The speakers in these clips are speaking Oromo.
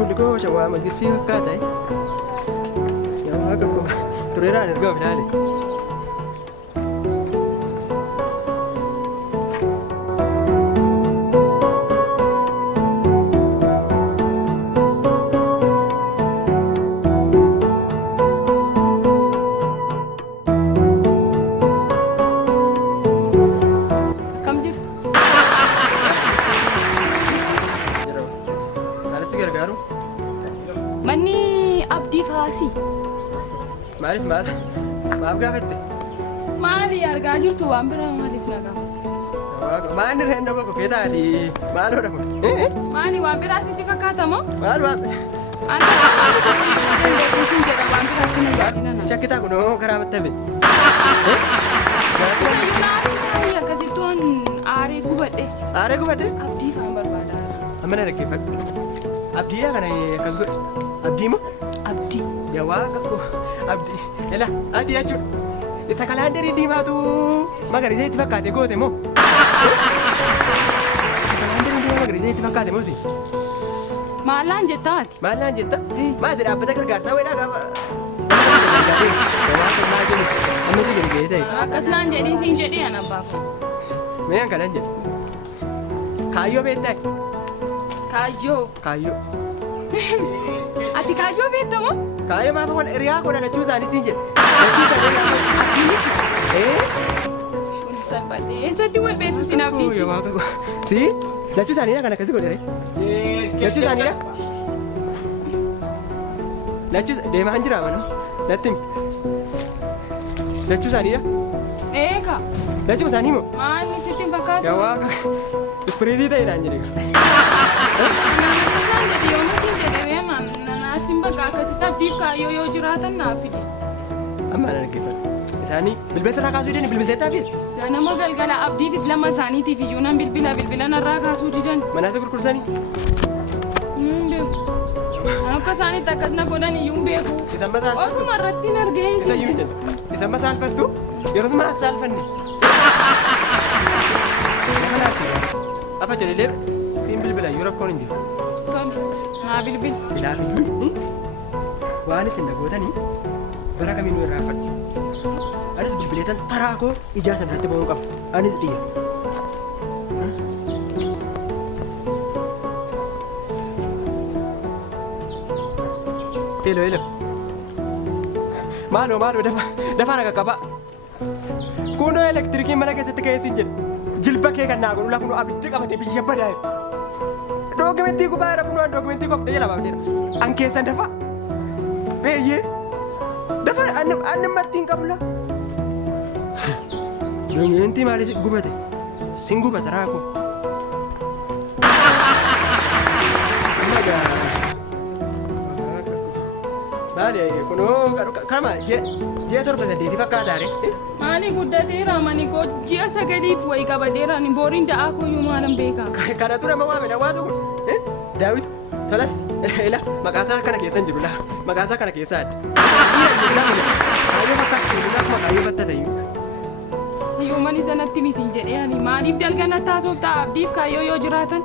fuulli koo shawwaama girfii fakkaata. Yaa waaqa koo tureeraan erga of ilaale. Maaf gaafatte? Maali argaa jirtu waan biraa maaliif na gaafattis? Maanni reenda boqo kee taati maaloo dhabu? Maali waan biraa sitti fakkaata moo? Maal waan? Anta maali kun jedha waan biraatti na yaadina na. Shakkitaa kunoo karaa mattabe. Sayyuunaa akkasittuun aaree gubadhe. Aaree gubadhe? Abdii faan barbaada. Amma na dhaggeeffadhu. Abdiidha kana akkas godhe. Abdii moo? Abdii. Yaa waaqa koo abdii. Ela ati jechuun isa kalaandarii diimaatu magariisa itti fakkaate goote moo? Kalaandarii diimaa magariisa itti fakkaate moo si? Maallaan jetta ati? Maallaan jetta? Maati dhaabbata gargaarsaa wayiidhaa gaafa. Amma si gadi gahee ta'e. Akkas naan jedhiin siin jedhee ana abbaaf. Mee an kanan jedhe. Kaayyoo beektaa? Kaayyoo. Kaayyoo. Ati kaayyoo beekta moo? Kaya mama kon area ko na chusa ni sinje. Chusa ni na. Salbade. Esati wal betu sinabdi. Ya mama ko. Si? Na chusa ni na kana kasi ko dere. Na chusa ni na. Na chusa de ma hanjira mano. Natim. Na chusa ni na. Eka. Na chusa ni mo. Mani sitin bakka. Ya wa. Sprezi dai na njire. Simba kakak abdiif kaayyoo yoo jiraatan naaf fide. Amma na dhaggeeffadhu. Isaanii bilbila irraa kaasuu didanii bilbila seetaa fi? Ganama galgala abdiifis lama isaaniitiif iyyuu nan bilbila narraa kaasuu didan. Manaasa gurgursanii? Beeku. Akka isaaniitti akkas na godhan iyyuu beeku. Isan masaalfattu? Ofuma irratti hin argee Isa iyyuu hin isan masaalfattu? Yeroo maaf saalfanne? Nama laatti afa jedhee siin bilbila iyyuu rakkoon hin jiru. Tole. Naa bilbil. Ilaafi iyyuu waan isin nagootanii bara kamiinuu irraa fadhu. Anis bilbileetan taraa koo ijaa sanatti ba'uu qaba. Anis dhiira. Teelo eelo. Maaloo dafaa na qaqqaba. Kunoo elektiriikii mana keessatti ka'ee siin jedhe. Jilba kee kan naa godhu lafa kunoo abidda qabatee biyya badaa'e. Dookumentii gubaa irra kunoo dookumentii kofte jala baafteera. An keessan dafa. Beeyyee. Dafa annumatti hin qabula. Dookumentii maaliif gubate? Sin gubata raakoo. Maali kunoo kama ji'a torba saddeeti fakkaata re. Maali guddateera mani koo ji'a sagaliif wayi qabateera ani booriin da'aa kooyyuu maalan beekaa. Kanatu nama waame dhawaatu kun. Daawit tolas ila maqaasaa kana keessan jiru laa maqaasaa kana keessaa adda. Kaayyoo fakkaatu akkuma kaayyoo fattatayyuu. Iyyuu mani sanatti misiin jedhee ani maaliif dalgana taasoof ta'a abdiif kaayyoo yoo jiraatan.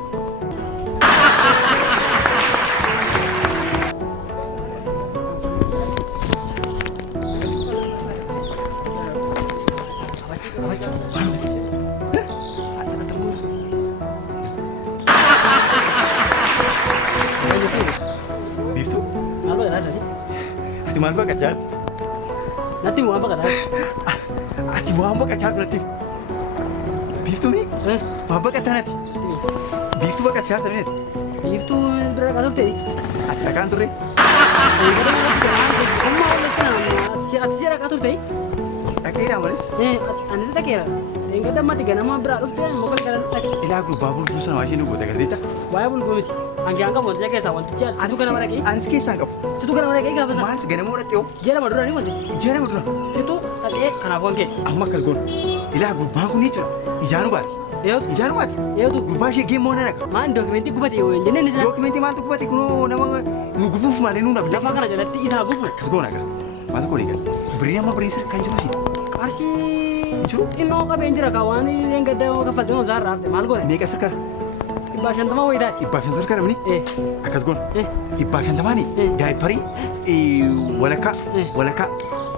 Ati maal bakka jaarti? Natti waan bakka taate. Ati waan bakka jaarti natti. Biiftuu mi? Waan bakka taanati. Biiftuu bakka jaarti miti. Biiftuu dura kan turte. Ati dhagaan turre? Ati seera kan turte. Dhaqeera malis? Anis dhaqeera. Enggak dammati ganama biraa dhufte mokkal kana dhaqe. Ilaa gurbaa bulbul sana waa isheen goota galteetta. Waa'ee bulbul miti. Angi hanga wanticha keessaa wanticha situ ganama dhaqee. Anis keessaan qabu. Situ ganama dhaqee gaafa sana. Maalis ganama dhaqee hoo? Jedhama dura ni wantichi. Jedhama dura. Situ dhaqee kanaaf wankeeti. Amma akkas goona. Ilaa gurbaan kun jechuudha. Ijaanu baati. Eeyyotu. Ijaanu baati. Eeyyotu. Gurbaa ishee geemmoo na dhaqa. Maan dookimentii gubate yoo hin jenneen isa. Dookimentii maaltu gubate kunoo nama nu gubuuf malee nu nabda. Lafa kana jalatti isaa gubu. Akkas goona gaa. Maal tokko dhiiga. Birrii amma birrii sirri kan jiru si. Qarshii xinnoo qabeen jira kaa waan gadda kaffaltee obsaa irraa hafte maal goone? Meeqa sirkara? Ibbaa shantamaa wayitaati. 150 kadhamni. Akkas goon. 150 daayiparii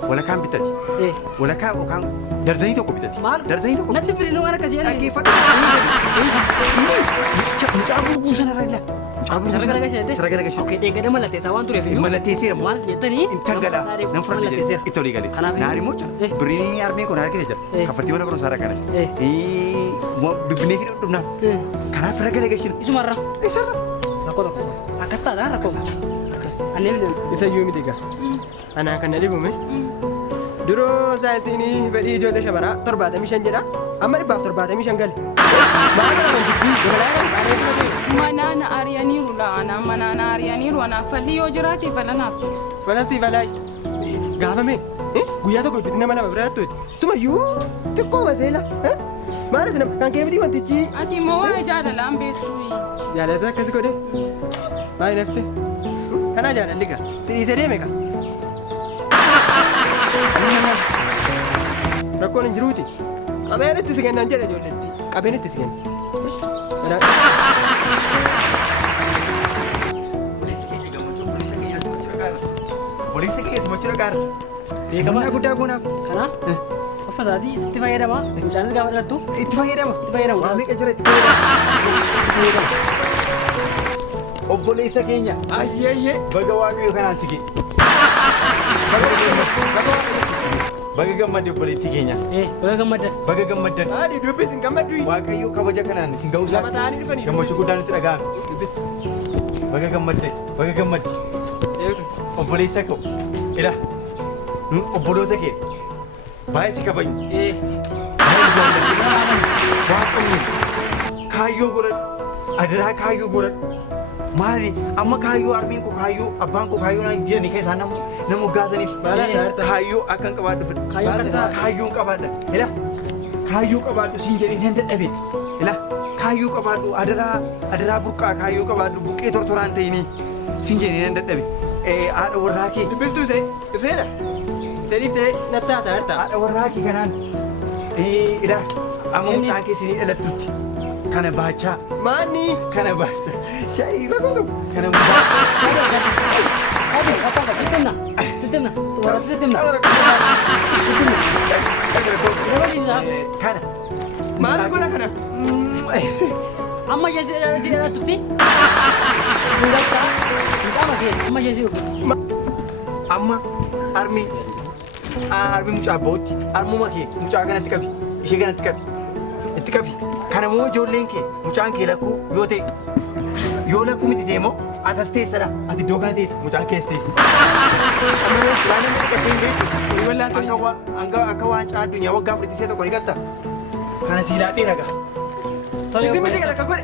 walakkaan bitati. Walakkaa yookaan darzanii tokko bitati. Maal? Darzanii tokko. Natti fidinuu waan akkasii jedhee. Dhaggeeffadhu. Mucaa gurguu sanarra illa. Sara garagashe. Okkee deeggaree mallatteessaa waan tureef iyyuu. Mallatteesseera. Maal jettanii? Intan gadaa nan fudhadhe jedhe itti olii galee. Naani moo birrii armee kun harkisa jira. Kaffaltii mana barumsaa irra kana. Bibbinee fi dhudhumnaaf. Kanaaf irra garagashin. Isumarra. Isarra. Rakkoo akkas taadhaan rakkoo. Annee bidan. Isa iyyuu miti egaa. Anaan kan na dhibume. Duroo saayinsiin badii ijoollee shabaraa 75 jedha. Amma 175 gale. Maal kana wantichi dabalaa kan qaaree Manana arianiru laana manana arianiru ana falli yoo jiraate falanaaf. Falasi falai. Gaafame. Guyyaa tokko itti nama lama biraattu. Sumayyuu xiqqoo baseela. Maal isin kan keemiti wantichi. Ati immoo waa'ee jaalalaan beektu. Jaalata akkasi godhe. Maal nafte? Kanaa jaalalli gaa. Sidiisee deeme gaa. Rakkoon hin jiruuti. Qabeen itti si kennan jedhe ijoolletti. Qabeen itti si kennan. Polisi keessa simachuu dhaqaara. Simannaa guddaa goonaaf. Kana? Uffataati itti fayyadama. Mucaanis gaafa dhalattu. Itti fayyadama. Itti fayyadama. Waa meeqa jira itti fayyadama. Obboleessa keenya. Ayyeeyyee. Baga waaqayyo kanaan sige. Baga gammadde obboleettii keenya. Baga gammaddan. Baga gammaddan. Haadhi dubbis hin gammaddu. Waaqayyo kabaja kanaan isin ga'uu isaatti. Mataanii dhufanii. Gammachuu guddaan itti dhaga'ame. Dubbis. Baga gammadde. Baga gammadde. Obboleessa koo. Ila. Nun obboloota kee. Baay'ee si kabajnu. Waaqayyo. Kaayyoo godhadhu. Adaraa kaayyoo godhadhu. Maali amma kaayyoo arbiin koo kaayyoo abbaan koo kaayyoo naan jedhanii keessaa nama hoggaasaniif kaayyoo akkan qabaadhu fedha. Kaayyoo qabaadha. Ila kaayyoo qabaadhu siin jedhee hin dadhabe. Ila kaayyoo qabaadhu adaraa burqaa kaayyoo qabaadhu buqqee tortoraan ta'inii siin jedhee hin dadhabe. Haadha warraa kee. Dubbiftuu see ibseedha. Sediif ta'ee nattaasaa harta. Haadha warraa kee kanaan ila amma mucaan keessanii dhalattutti kana baachaa. Maanni. Kana baachaa. Shaayii rakkoo kana Sistemna. Tuwaara sistemna. Kana. Maal godha kana? Amma si dhalattutti. Amma ishee Amma armi mucaa ba'utti armuma kee mucaa kanatti qabi ishee kanatti qabi itti qabi kana moo ijoolleen kee mucaan kee lakkuu yoo ta'e yoo lakkuu miti ta'e moo atas teessadha ati iddoo kana teessa mucaan keessa teessa. Amma waan namni dhiqatee hin beektu akka waan caa addunyaa waggaa 47 tokko dhiqatta kana siilaa dheeraga. Isin miti gara akka godhe.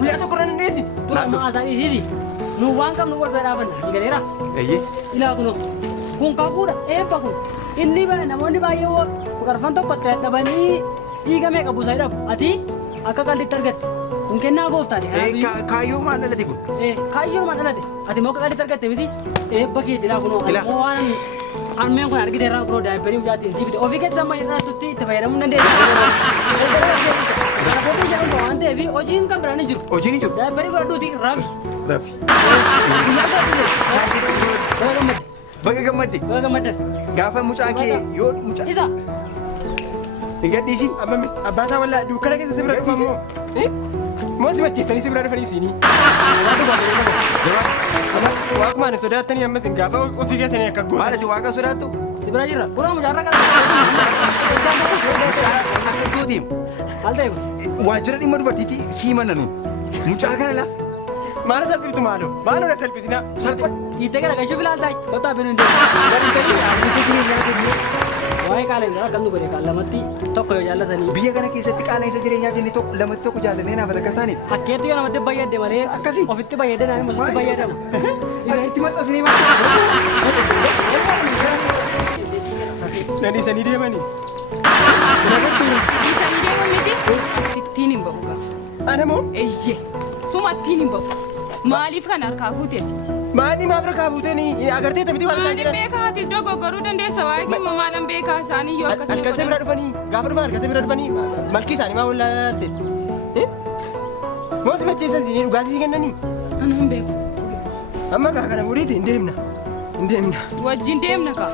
Guyyaa tokko irra hin dheessin. Amma asaan isiiti. Nu waan qabnu wal bira dhaabanna. Sigaleera. Eeyyee. Ilaa kunoo. Kun kakuudha eebba kun. Inni namoonni baay'ee qarfan tokko dhabanii dhiiga meeqa buusaa dhabu. Ati akka qallitti argatte. Kun kennaa gooftaati. Kaayyoo maal dhalate kun? Kaayyoo maal dhalate. Ati moo akka qallitti argatte miti eebba keeti ilaa kunoo. Moo waan armeen kun argite irraa kunoo daayibbarii mucaatiin siifite. Ofii keessa amma jedhatutti itti fayyadamuu dandeenya. Kana booddee jedhamu waan ta'eef hojiin kan biraan hin jiru. Hojiin hin jiru. Daayibbarii godhadhuuti rafi. Rafi. Baga gammadde. Baga gammaddan. Gaafa mucaan kee yoo mucaa. Isa. Hin gadhiisin. Ammame abbaasaa wallaa dukkana keessa si bira dhufan moo? Moo si macheessanii si bira dhufanii siinii? Waaqumaan sodaattanii ammas hin gaafa ofii keessanii akka goota. Haadhati waaqa sodaattu? Si bira jirra. Kunoo mucaarra kana. Akka gootiim. Maal ta'e kun? Waajjira dhimma dubartiitti sii manna nuun. Mucaa kana laa. Maala salphiftu maaloo? Maaloo salphisina? Salpha. Dhiittee gara gashuu bilaal taa'e. Kottaa binu hin waa'ee qaala'insa kan nu godhe kan lamatti tokko yoo jaallatanii. Biyya kana keessatti qaala'insa jireenyaaf jennee lamatti tokko jaallannee naafata akkas taane. Hakkeetti yoo namatti bayyadde malee. Akkasii. Ofitti bayyadde naani malitti bayyadamu. Itti maxxansinee maal? Nan dhiisanii deemanii. Dhiisanii deeman miti. Sittiin hin ba'u gaa. Ana moo? Eeyyee. Sumattiin hin ba'u. Maaliif kan harkaa fuuteef? Maanii maaf rakkaa fuutanii agartee tamiti waan isaan Maaliif jedhan? beekaa atis dogoggoruu dandeessa waa'ee kee mamaadhaan beekaa isaanii yoo akkasii Halkan bira dhufanii gaafa dhufan halkan bira dhufanii malkii isaanii maa wallaalte? Moo si macheessa isinii dhugaatii kennanii? Ani hin beeku. Amma kaa kana fuudhiiti hin deemna. Hin deemna. Wajjin deemna kaa.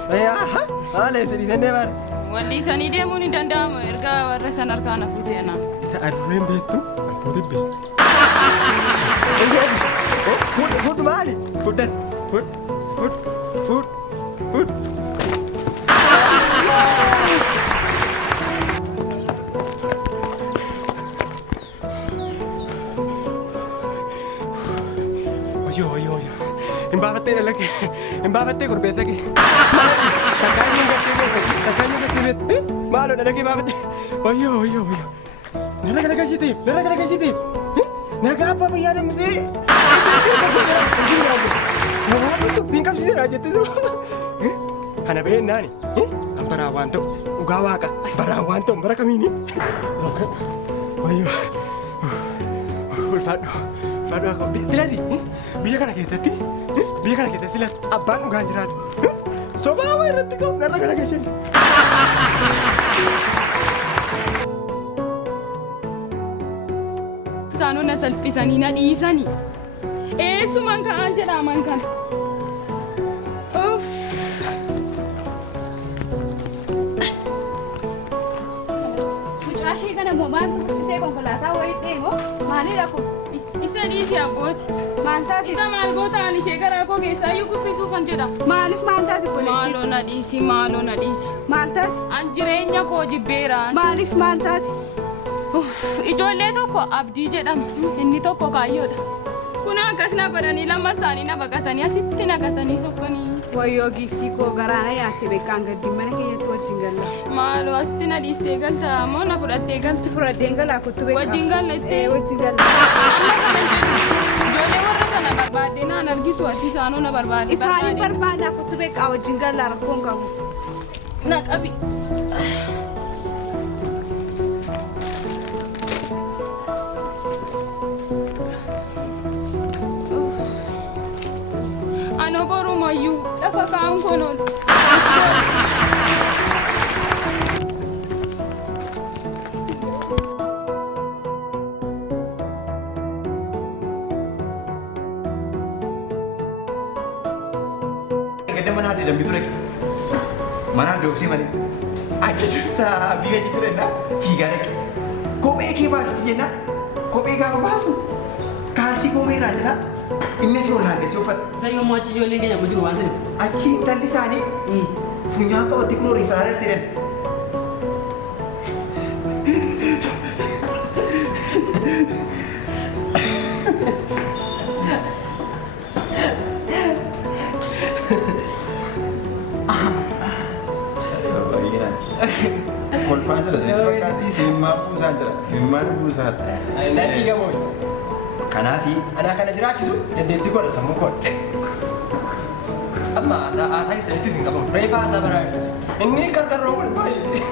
Haala isa dhiisan deemaa. Wallisanii deemuun hin danda'amu erga warra san harkaan hafuuti ennaa. Isa adurreen beektu alkoolii beektu. Fuudhu maali? Fuudhati. Fuudhu. Oyo. Imbabattee dalage. Imbabattee korbeessa kee. Takkaanyu gattee maaloo dalage imbabattee. Oyo. Nara kana gashitiif. Nagaa abbaa fayyaa namsee. Siin qabsiiseera jettee kana beeknaani. Baraan waan ta'u dhugaa waaqa. Baraan waan ta'u bara kamiini. Oyo. Ulfaadhu akka silasi biyya kana keessatti silasi abbaan dhugaan jiraatu. Sobaa waa irratti qabu narra kana gashee. Isaanoo na salphisanii na dhiisanii. Eessumaan ka'aan jedhaman kana. Mucaashee kana moomaan ishee konkolaataa wayii deemoo maalidha kun? Isa dhiisi abbooti. Maal taati? Isa maal gootaan ishee garaa koo keessaa iyyuu guddisuufan jedha. Maaliif maal taati kuleetti? Maaloo na dhiisi. Maal taati? An jireenya koo jibbeera. Maaliif maal taati? Ijoollee tokko abdii jedhama. Inni tokko kaayyoodha. Kun akkas na godhanii lama isaanii na baqatanii asitti naqatanii sokkanii. Wayyoo giiftii koo garaana yaatte beekaan gaddi mana keenyatti wajjin galla. Maaloo asitti na dhiistee galtaa moo na fudhattee galti? Si fudhaddeen galaa kuttu beekaa. Wajjin galla ittee. Wajjin galla. Amma kana jedhu ijoollee warra sana barbaaddee naan argitu ati isaanoo na barbaade. Isaanii barbaadaa kuttu beekaa wajjin galla rakkoon qabu. Na qabi. Ano borumayyuu lafa kaa'an konoon. Gada mana ada dambi ture. Mana ada opsi mana? Achi jirta abdiin achi ture na fiigaa dhaqe. Kophee kee baasiti jenna. Kophee gaafa baasu kaalsii kophee irraa jira. Inni si ollaan si uffata. Isa yommuu achi ijoolleen keenya gujiru waan sirrii. Achi intalli isaanii funyaan qabattee kunoo riifaa irratti jiran. Kolfaan jira sini fakkaatti simmaa buusaan jira. Simmaan buusaa. Natti gamoo. Kanaafi Ana kana jiraachisu dandeettii godha sammuu godhe. Amma haasaa keessattis hin qabamu. Reefa haasaa baraa jirtu. Inni qarqarroo wal baay'ee.